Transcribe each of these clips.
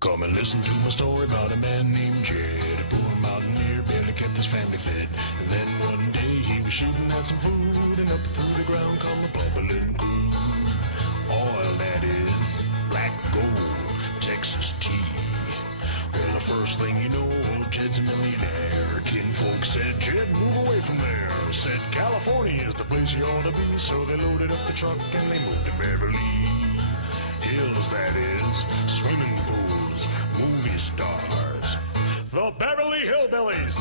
Come and listen to my story about a man named Jed, a poor mountaineer, barely kept his family fed. And then one day he was shooting at some food, and up through the ground come a bubbling crude. Oil, that is, black gold, Texas tea. Well, the first thing you know, old Jed's a millionaire. Kinfolk said, Jed, move away from there. Said, California is the place you ought to be. So they loaded up the truck and they moved to Beverly Hills, that is, swimming pools, movie stars, the Beverly Hillbillies.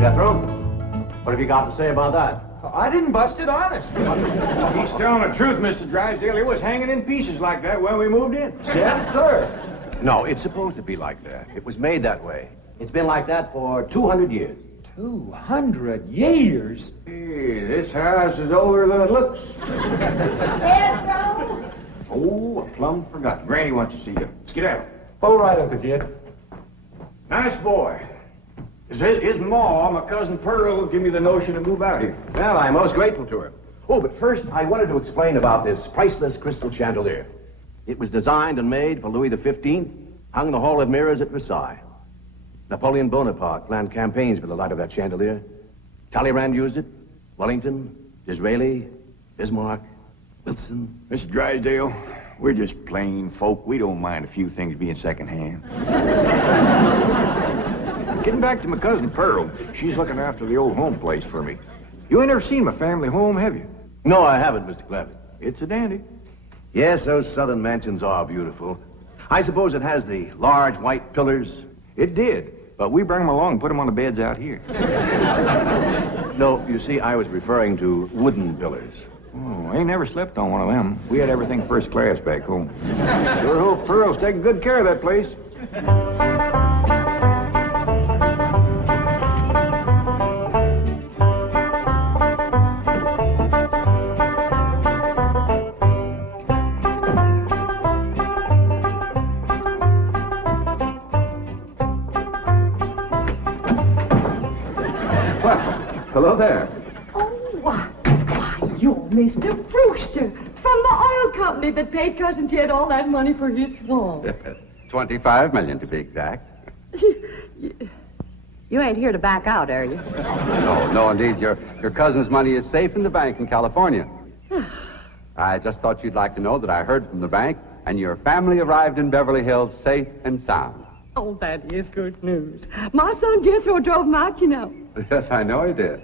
Jethro, what have you got to say about that? I didn't bust it, honest. He's telling the truth, Mr. Drysdale. It was hanging in pieces like that when we moved in. Yes, sir. No, it's supposed to be like that. It was made that way. It's been like that for 200 years. 200 years? Hey, this house is older than it looks. Jethro? Oh, I plumb forgot. Granny wants to see you. Skedaddle. All right, Uncle Jed. Nice boy. His ma, my cousin Pearl, give me the notion to move out here. Well, I'm most grateful to her. Oh, but first, I wanted to explain about this priceless crystal chandelier. It was designed and made for Louis XV, hung in the Hall of Mirrors at Versailles. Napoleon Bonaparte planned campaigns for the light of that chandelier. Talleyrand used it. Wellington, Disraeli, Bismarck, Wilson. Mr. Drysdale, we're just plain folk. We don't mind a few things being secondhand. Getting back to my cousin Pearl, she's looking after the old home place for me. You ain't never seen my family home, have you? No, I haven't, Mr. Clampett. It's a dandy. Yes, those southern mansions are beautiful. I suppose it has the large white pillars. It did, but we bring them along and put them on the beds out here. No, you see, I was referring to wooden pillars. Oh, I ain't never slept on one of them. We had everything first class back home. Sure hope Pearl's taking good care of that place. Hello there. Oh, why, you're Mr. Brewster from the oil company that paid Cousin Jed all that money for his swamp. 25 million to be exact. You ain't here to back out, are you? No, indeed. Your cousin's money is safe in the bank in California. I just thought you'd like to know that I heard from the bank, and your family arrived in Beverly Hills safe and sound. Oh, that is good news. My son Jethro drove him out, you know. Yes, I know he did.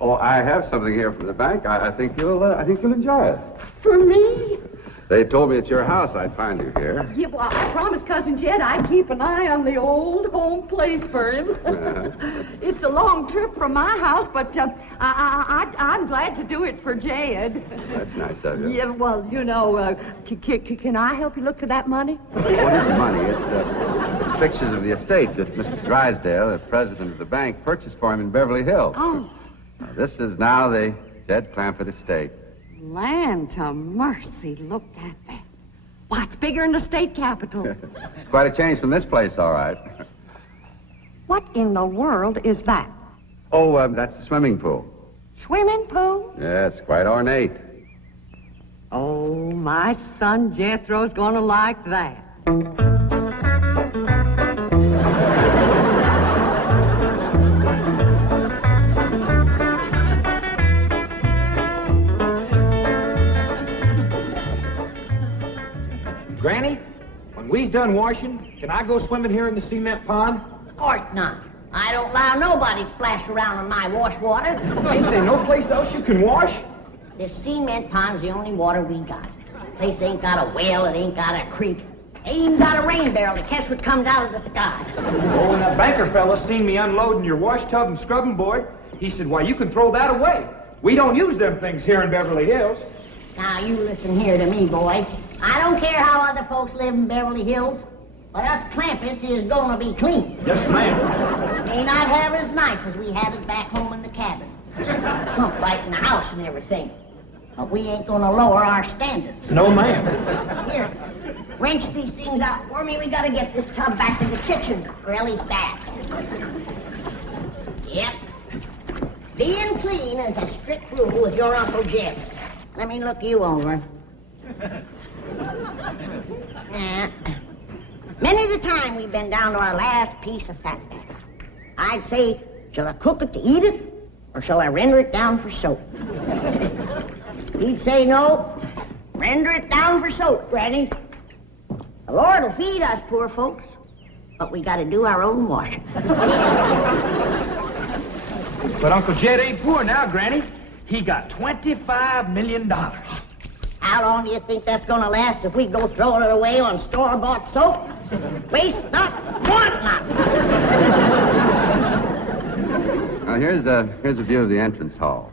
Oh, I have something here from the bank. I think you'll enjoy it. For me? They told me at your house I'd find you here. Yeah, well, I promised Cousin Jed I'd keep an eye on the old home place for him. It's a long trip from my house, but I'm glad to do it for Jed. That's nice of you. Yeah, well, you know, can I help you look for that money? What is the money? It's pictures of the estate that Mr. Drysdale, the president of the bank, purchased for him in Beverly Hills. Oh. Now, this is now the Jed Clampett estate. Land to mercy, look at that. Why, it's bigger than the state capitol. It's quite a change from this place, all right. What in the world is that? Oh, that's the swimming pool. Swimming pool? Yeah, it's quite ornate. Oh, my son Jethro's gonna like that. Granny, when we's done washing, can I go swimming here in the cement pond? Of course not. I don't allow nobody splash around in my wash water. Ain't there no place else you can wash? This cement pond's the only water we got. Place ain't got a well, it ain't got a creek. Ain't even got a rain barrel to catch what comes out of the sky. Oh, when that banker fella seen me unloading your wash tub and scrubbing board, he said, why, you can throw that away. We don't use them things here in Beverly Hills. Now, you listen here to me, boy. I don't care how other folks live in Beverly Hills. But us Clampetts is gonna be clean. Yes, ma'am. May not have it as nice as we had it back home in the cabin. Plump right in the house and everything. But we ain't gonna lower our standards. No, ma'am. Here, wrench these things out for me. We gotta get this tub back to the kitchen for Elly's bath. Yep. Being clean is a strict rule with your Uncle Jed. Let me look you over. Many the time we've been down to our last piece of fat batter. I'd say, shall I cook it to eat it, or shall I render it down for soap? He'd say, no, render it down for soap, Granny. The Lord will feed us poor folks, but we gotta do our own washing. But Uncle Jed ain't poor now, Granny. He got $25 million. How long do you think that's gonna last if we go throwing it away on store-bought soap? Waste not, want not. Now, here's a view of the entrance hall.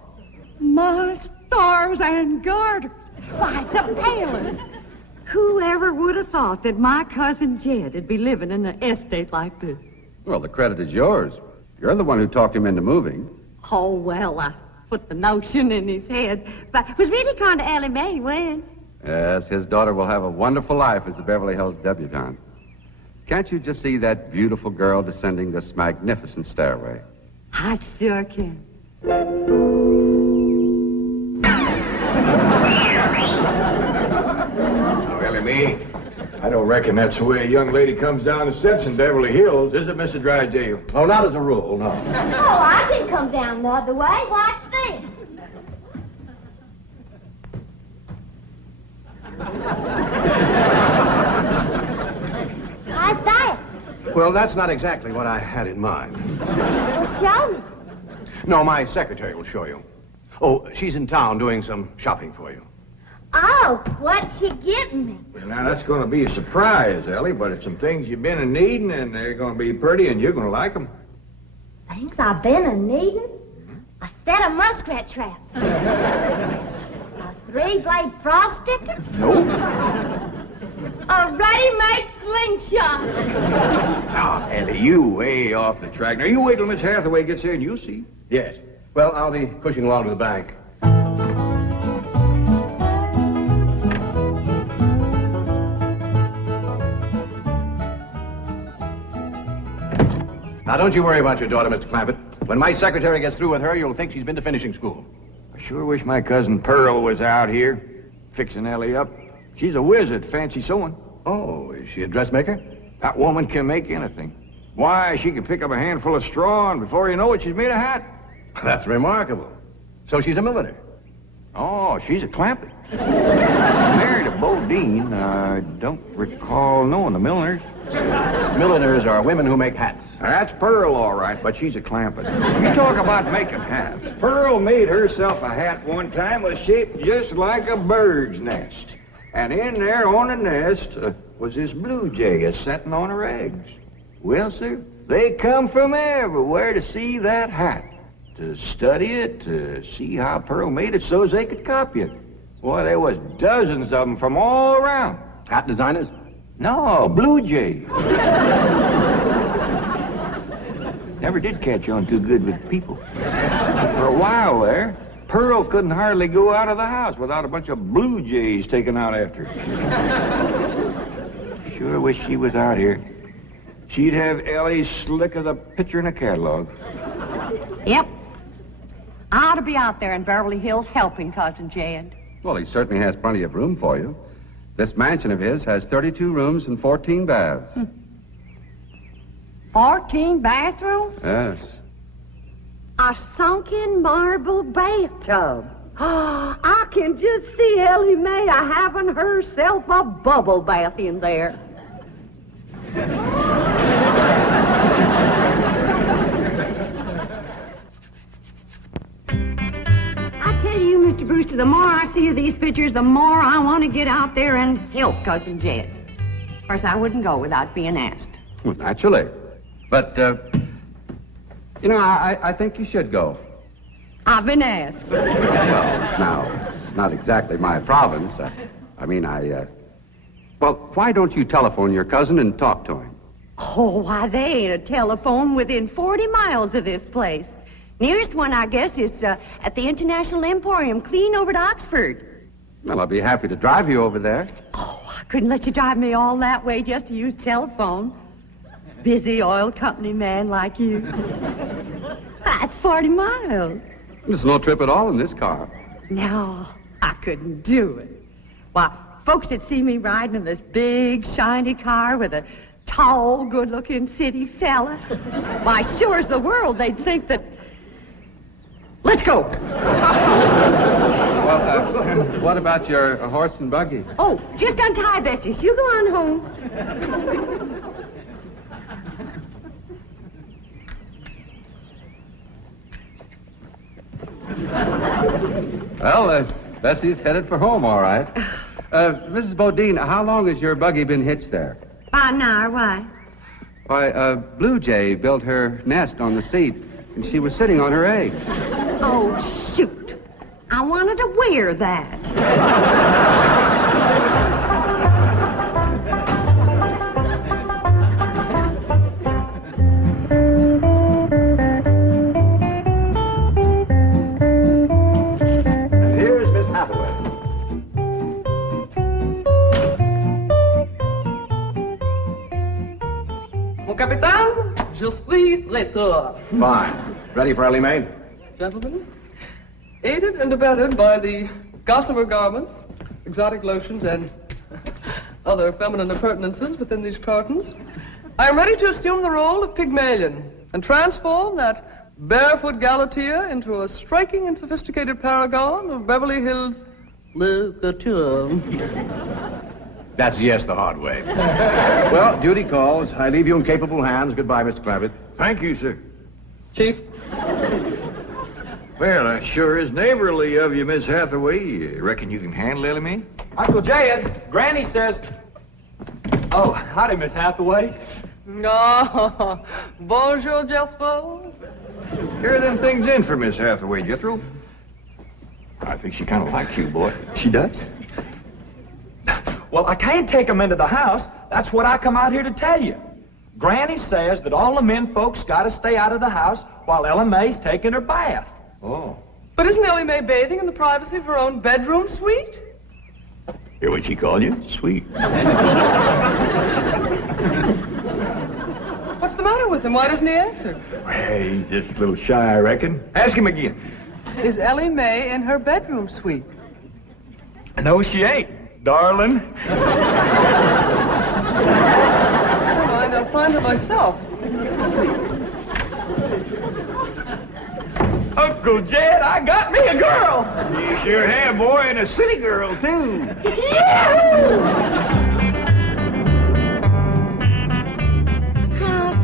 My stars and garters. Why, it's a palace. Whoever would have thought that my cousin Jed would be living in an estate like this? Well, the credit is yours. You're the one who talked him into moving. Oh, well, I put the notion in his head. But it was really kind of Elly May when. Yes, his daughter will have a wonderful life as a Beverly Hills debutante. Can't you just see that beautiful girl descending this magnificent stairway? I sure can. Elly May, I don't reckon that's the way a young lady comes down the steps in Beverly Hills, is it, Mr. Drysdale? Oh, not as a rule, no. Oh, I can come down the other way. Watch this. How's that? Well, that's not exactly what I had in mind. Well, show me. No, my secretary will show you. Oh, she's in town doing some shopping for you. Oh, what's she getting me? Well, now, that's going to be a surprise, Elly, but it's some things you've been in needing, and they're going to be pretty, and you're going to like them. Things I've been a-needing? A set of muskrat traps. A three-blade frog sticker? Nope. A ready-made slingshot. Now, Elly, you way off the track. Now, you wait till Miss Hathaway gets here, and you'll see. Yes. Well, I'll be pushing along to the bank. Now, don't you worry about your daughter, Mr. Clampett. When my secretary gets through with her, you'll think she's been to finishing school. I sure wish my cousin Pearl was out here, fixing Elly up. She's a whiz at fancy sewing. Oh, is she a dressmaker? That woman can make anything. Why, she can pick up a handful of straw, and before you know it, she's made a hat. That's remarkable. So she's a milliner. Oh, she's a Clampett. Married a Bodine. I don't recall knowing the milliners. Milliners are women who make hats. That's Pearl, all right, but she's a Clampett. You talk about making hats. Pearl made herself a hat one time was shaped just like a bird's nest. And in there on the nest was this blue jay a-setting on her eggs. Well, sir, they come from everywhere to see that hat, to study it, to see how Pearl made it so they could copy it. Boy, there was dozens of them from all around. Hat designers? No, blue jay. Never did catch on too good with people. For a while there, Pearl couldn't hardly go out of the house without a bunch of blue jays taken out after her. Sure wish she was out here. She'd have Elly slick as a picture in a catalog. Yep. I ought to be out there in Beverly Hills helping Cousin Jed. Well, he certainly has plenty of room for you. This mansion of his has 32 rooms and 14 baths. 14 bathrooms? Yes. A sunken marble bathtub. I can just see Elly May having herself a bubble bath in there. I tell you, Mr. Brewster, the more I see of these pictures, the more I want to get out there and help Cousin Jed. Of course, I wouldn't go without being asked. Well, naturally. But, I think you should go. I've been asked. Well, now, it's not exactly my province. Well, why don't you telephone your cousin and talk to him? Oh, why, they ain't a telephone within 40 miles of this place. Nearest one, I guess, is at the International Emporium, clean over to Oxford. Well, I'll be happy to drive you over there. Oh, I couldn't let you drive me all that way just to use telephone. Busy oil company man like you. That's 40 miles. There's no trip at all in this car. No, I couldn't do it. Why, folks that see me riding in this big, shiny car with a tall, good-looking city fella, why, sure as the world, they'd think that... Let's go. Well, what about your horse and buggy? Oh, just untie Bessie. You go on home. Well, Bessie's headed for home, all right. Mrs. Bodine, how long has your buggy been hitched there? About an hour, why? Why, a blue jay built her nest on the seat, and she was sitting on her eggs. Oh, shoot. I wanted to wear that. And here's Miss Hathaway. Mon capitaine, je suis traiteur. Fine. Ready for Elly May? Gentlemen, aided and abetted by the gossamer garments, exotic lotions, and other feminine appurtenances within these cartons, I am ready to assume the role of Pygmalion and transform that barefoot galatea into a striking and sophisticated paragon of Beverly Hills literature. That's yes the hard way. Well, duty calls. I leave you in capable hands. Goodbye, Mr. Clampett. Thank you, sir. Chief, Well, that sure is neighborly of you, Miss Hathaway. You reckon you can handle Elly May? Uncle Jed, Granny says... Oh, howdy, Miss Hathaway. oh, bonjour, Jethro. Here are them things in for Miss Hathaway, Jethro. I think she kind of likes you, boy. She does? Well, I can't take 'em into the house. That's what I come out here to tell you. Granny says that all the men folks got to stay out of the house while Elly May's taking her bath. Oh. But isn't Elly May bathing in the privacy of her own bedroom suite? Hear what she called you? Sweet. What's the matter with him? Why doesn't he answer? Hey, he's just a little shy, I reckon. Ask him again. Is Elly May in her bedroom suite? No, she ain't, darling. Never mind, I'll find her myself. Uncle Jed, I got me a girl. You sure have, boy, and a city girl, too.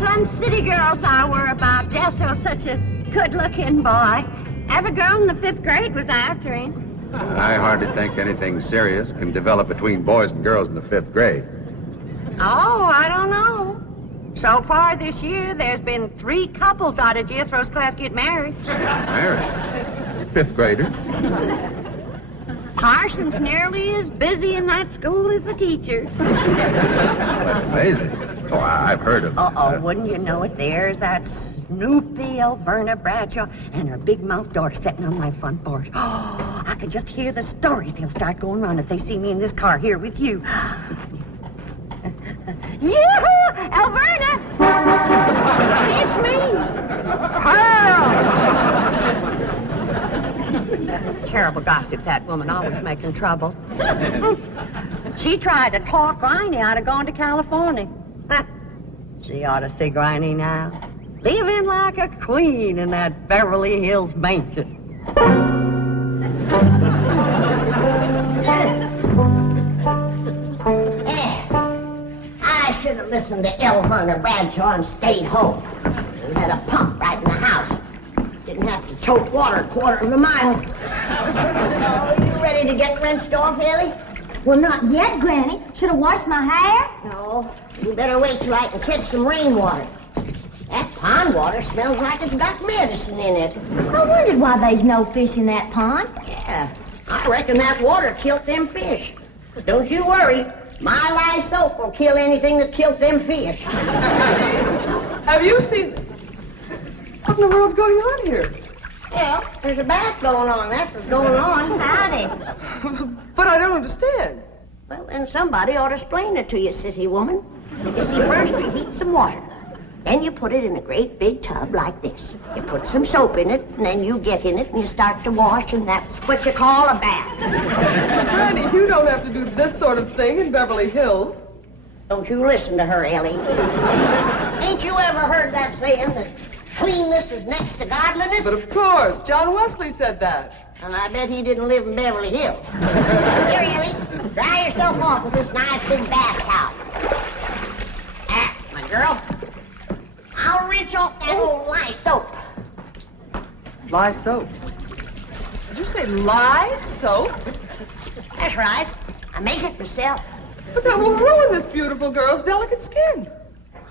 Some city girls I were about. Jethro's such a good-looking boy. Every girl in the 5th grade was after him. I hardly think anything serious can develop between boys and girls in the 5th grade. Oh, I don't know. So far this year, there's been 3 couples out of Jethro's class get married. Married? 5th grader? Parson's nearly as busy in that school as the teacher. That's amazing. Oh, I've heard of... Uh-oh, wouldn't you know it? There's that Snoopy Alverna Bradshaw and her big-mouthed daughter sitting on my front porch. Oh, I could just hear the stories they'll start going around if they see me in this car here with you. Yoo-hoo! Alverna! It's me! Pearl! Terrible gossip, that woman, always making trouble. She tried to talk Granny out of going to California. She ought to see Granny now. Living like a queen in that Beverly Hills mansion. I should have listened to Alverna Bradshaw and stayed home. We had a pump right in the house. Didn't have to tote water a quarter of a mile. You ready to get rinsed off, Elly? Well, not yet, Granny. Should have washed my hair. No. You better wait till I can catch some rainwater. That pond water smells like it's got medicine in it. I wondered why there's no fish in that pond. Yeah. I reckon that water killed them fish. Don't you worry. My lye soap will kill anything that kills them fish. Have you seen... What in the world's going on here? Well, there's a bath going on. That's what's going on. Howdy. But I don't understand. Well, then somebody ought to explain it to you, sissy woman. You see, first you heat some water. Then you put it in a great big tub like this. You put some soap in it, and then you get in it, and you start to wash, and that's what you call a bath. Granny, you don't have to do this sort of thing in Beverly Hills. Don't you listen to her, Elly. Ain't you ever heard that saying that cleanness is next to godliness? But of course, John Wesley said that. And I bet he didn't live in Beverly Hills. Here, Elly, dry yourself off with this nice big bath towel. My girl, I'll rinse off that old lye soap. Lye soap? Did you say lye soap? That's right. I make it myself. But that will ruin this beautiful girl's delicate skin.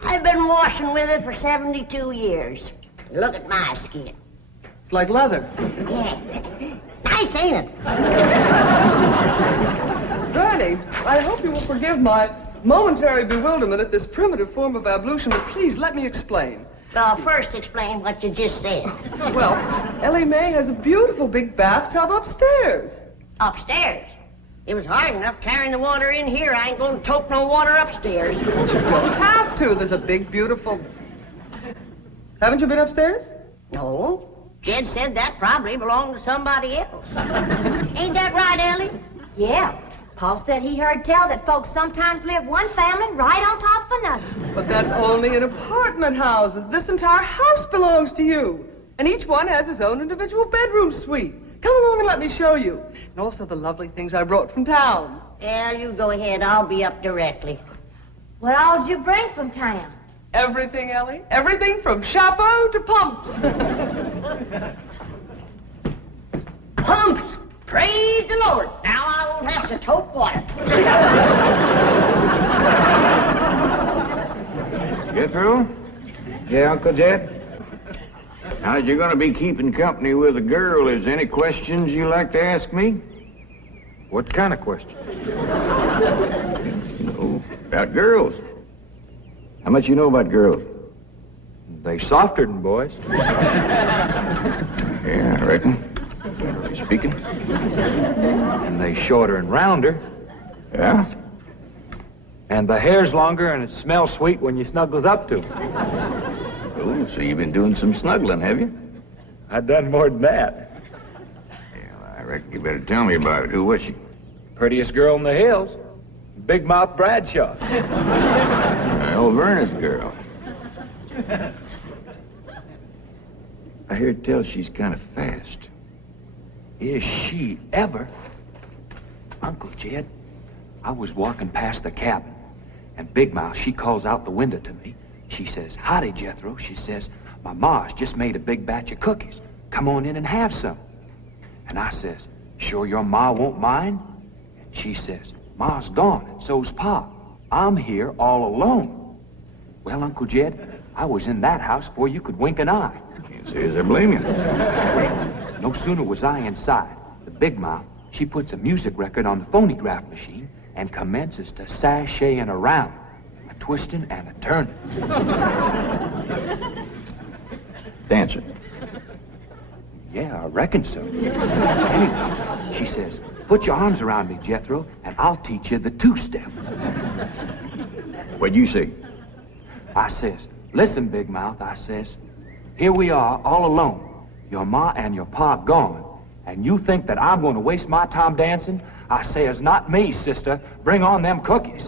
I've been washing with it for 72 years. Look at my skin. It's like leather. Yeah. Nice, ain't it? Granny, I hope you will forgive my momentary bewilderment at this primitive form of ablution, but please let me explain. Well, first explain what you just said. Well, Elly May has a beautiful big bathtub upstairs. Upstairs? It was hard enough carrying the water in here. I ain't going to tote no water upstairs. You don't have to. There's a big, beautiful... Haven't you been upstairs? No. Jed said that probably belonged to somebody else. Ain't that right, Elly? Yeah. Paul said he heard tell that folks sometimes live one family right on top of another. But that's only in apartment houses. This entire house belongs to you. And each one has his own individual bedroom suite. Come along and let me show you. And also the lovely things I brought from town. Yeah, you go ahead. I'll be up directly. What all did you bring from town? Everything, Elly. Everything from chapeau to pumps. Pumps! Praise the Lord. Now I won't have to tote water. Jethro? Yeah, Uncle Jed? Now, you're going to be keeping company with a girl. Is there any questions you like to ask me? What kind of question? No, about girls. How much you know about girls? They softer than boys. Yeah, I reckon. Generally speaking. And they shorter and rounder. Yeah? And the hair's longer and it smells sweet when you snuggles up to 'em. Oh, so you've been doing some snuggling, have you? I done more than that. Yeah, I reckon you better tell me about it. Who was she? Prettiest girl in the hills. Big Mouth Bradshaw. Well, Verna's girl. I heard tell she's kind of fast. Is she ever? Uncle Jed, I was walking past the cabin, and Big Mouth, she calls out the window to me. She says, "Howdy, Jethro." She says, "My ma's just made a big batch of cookies. Come on in and have some." And I says, "Sure your ma won't mind?" And she says, "Ma's gone, and so's Pa. I'm here all alone." Well, Uncle Jed, I was in that house before you could wink an eye. Can't say as I blame you. No sooner was I inside, the Big Mouth, she puts a music record on the phonograph machine and commences to sashaying around, a twisting and a turning. Dancing. Yeah, I reckon so. Anyway, she says, "Put your arms around me, Jethro, and I'll teach you the two-step." What'd you say? I says, "Listen, Big Mouth," I says, "here we are all alone. Your ma and your pa gone, and you think that I'm going to waste my time dancing?" I says, "Not me, sister. Bring on them cookies."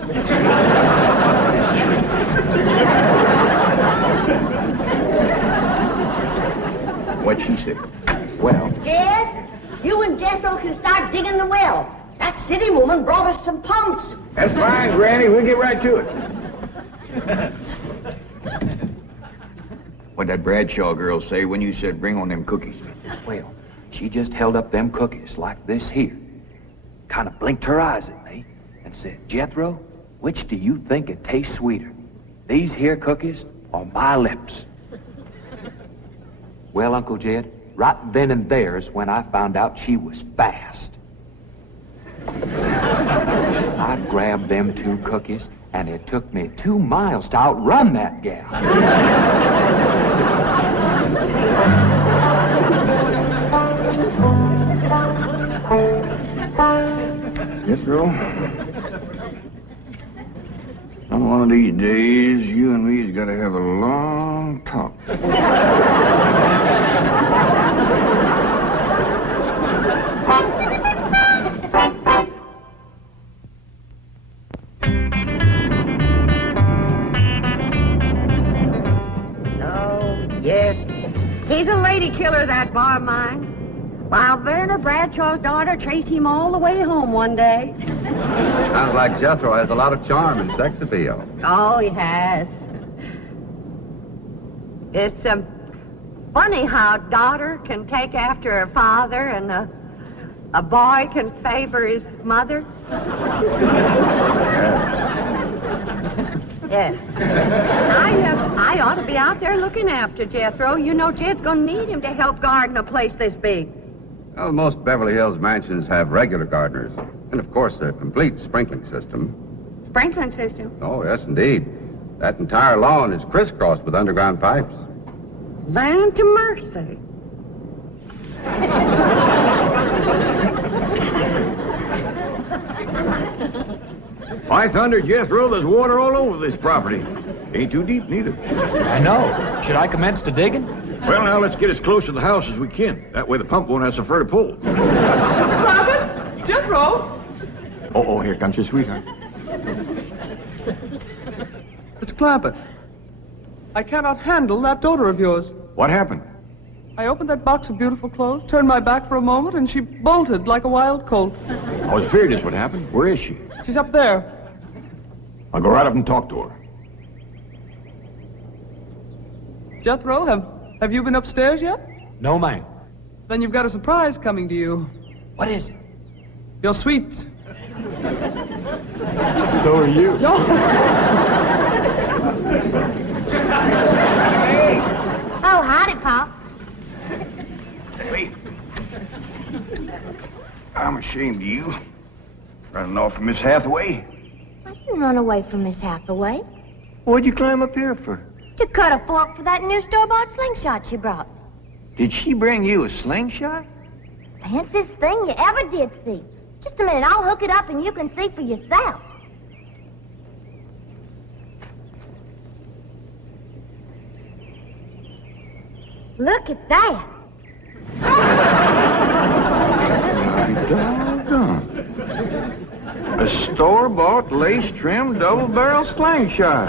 What'd she say? Well, Jed, you and Jethro can start digging the well. That city woman brought us some pumps. That's fine, Granny. We'll get right to it. What'd that Bradshaw girl say when you said bring on them cookies? well, she just held up them cookies like this here, kind of blinked her eyes at me, and said, "Jethro, which do you think it tastes sweeter, these here cookies or my lips?" Well, Uncle Jed, right then and there is when I found out she was fast. I grabbed them 2 cookies, and it took me 2 miles to outrun that gal. Jethro, on one of these days, you and me's got to have a long talk. Oh, yes. He's a lady killer, that bar of mine. While Werner Bradshaw's daughter traced him all the way home one day. Sounds like Jethro has a lot of charm and sex appeal. Oh, he has. It's funny how a daughter can take after her father and a boy can favor his mother. Yes. I ought to be out there looking after Jethro. You know Jed's going to need him to help garden a place this big. Well, most Beverly Hills mansions have regular gardeners. And, of course, a complete sprinkling system. Sprinkling system? Oh, yes, indeed. That entire lawn is crisscrossed with underground pipes. Land to mercy. By thunder, Jethro, there's water all over this property. Ain't too deep, neither. I know. Should I commence the digging? Well, now, let's get as close to the house as we can. That way the pump won't have so far to pull. Clampett! Jethro! Oh, here comes your sweetheart. It's Clampett. I cannot handle that daughter of yours. What happened? I opened that box of beautiful clothes, turned my back for a moment, and she bolted like a wild colt. I was afraid this would happen. Where is she? She's up there. I'll go right up and talk to her. Jethro, have you been upstairs yet? No, ma'am. Then you've got a surprise coming to you. What is it? Your sweets. So are you. Oh, howdy, Pop. Wait. I'm ashamed of you. Running off from Miss Hathaway. I didn't run away from Miss Hathaway. What'd you climb up here for? To cut a fork for that new store-bought slingshot she brought. Did she bring you a slingshot? Fanciest thing you ever did see. Just a minute, I'll hook it up and you can see for yourself. Look at that. Doggone. A store-bought, lace-trimmed, double-barrel slingshot.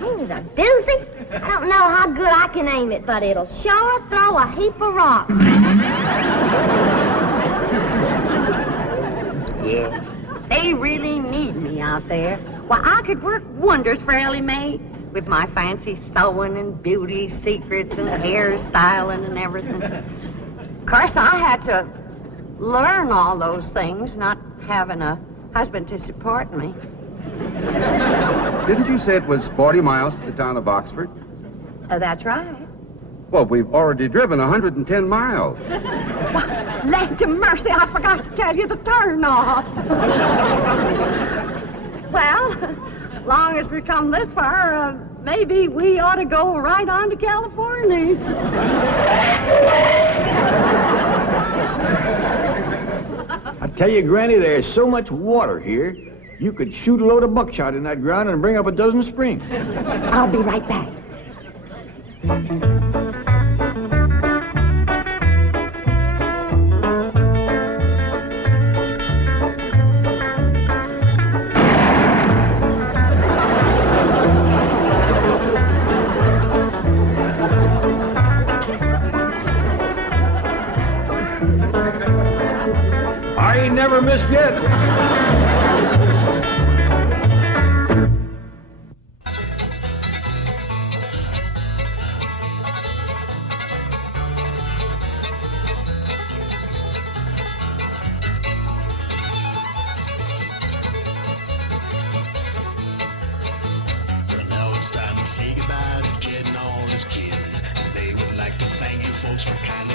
Ain't it a doozy? I don't know how good I can aim it, but it'll sure throw a heap of rocks. Yeah. They really need me out there. Why, I could work wonders for Elly Mae with my fancy sewing and beauty secrets and hairstyling and everything. Of course, I had to learn all those things, not having a husband to support me. Didn't you say it was 40 miles to the town of Oxford? That's right. Well, we've already driven 110 miles. Land to mercy, I forgot to tell you the turn off. Well, as long as we come this far, maybe we ought to go right on to California. I tell you, Granny, there's so much water here, you could shoot a load of buckshot in that ground and bring up a dozen springs. I'll be right back. I ain't never missed yet. Well, now it's time to say goodbye to Jed and all his kin. They would like to thank you folks for kind